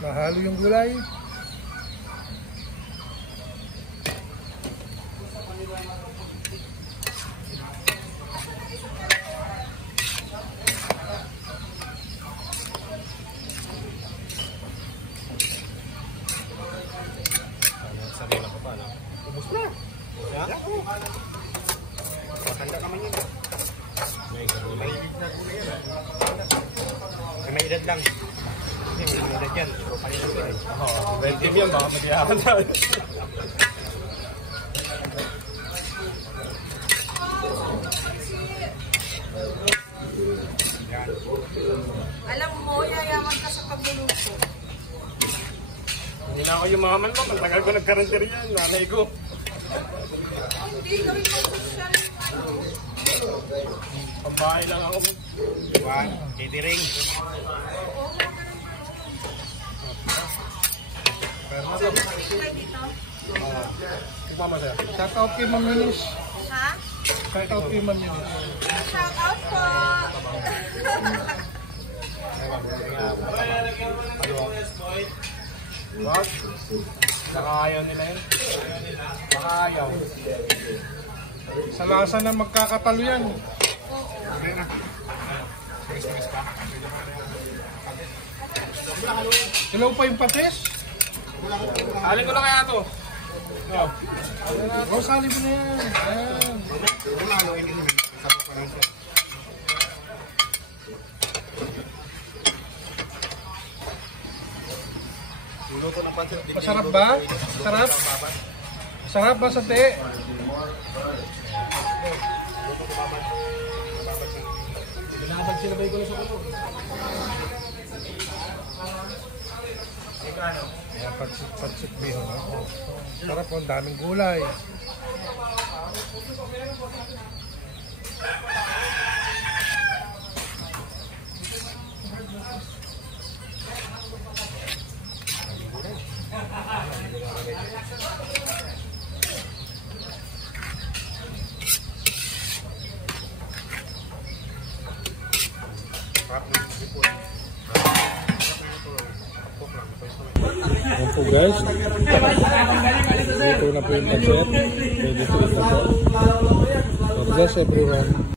Nahalo yung gulay. Ubus na. Ya? Matanda ka man yun. May edad lang. May edad yan. Relative yan. Baka mag-iakan tayo. Alam mo, yayaman ka sa pagluluto. Hindi na ako yumaman mo. Matagal ko nagkarantir yan. Nanay ko. Hindi, gawin mo social. Pambahay lang ako. Diba? Catering. Mama sir. Shout out kay Ma'am Eunice. Ha? Shout out kay Ma'am Eunice. Shout out po. Wag. Baka ayaw nila yun. Baka ayaw. Sa lasa na magkakatalo yan. Ilaw pa yung patis? Alin ko na kaya to. O, sali mo na yan. Ayan. Masarap ba? Masarap? Masarap ba sa te? Binabag sinabay ko na sa kulo. Ayan, pansik bihon. Sarap po, ang daming gulay. Ayan po guys, dito na po yung budget. Ready to eat na po. God bless everyone.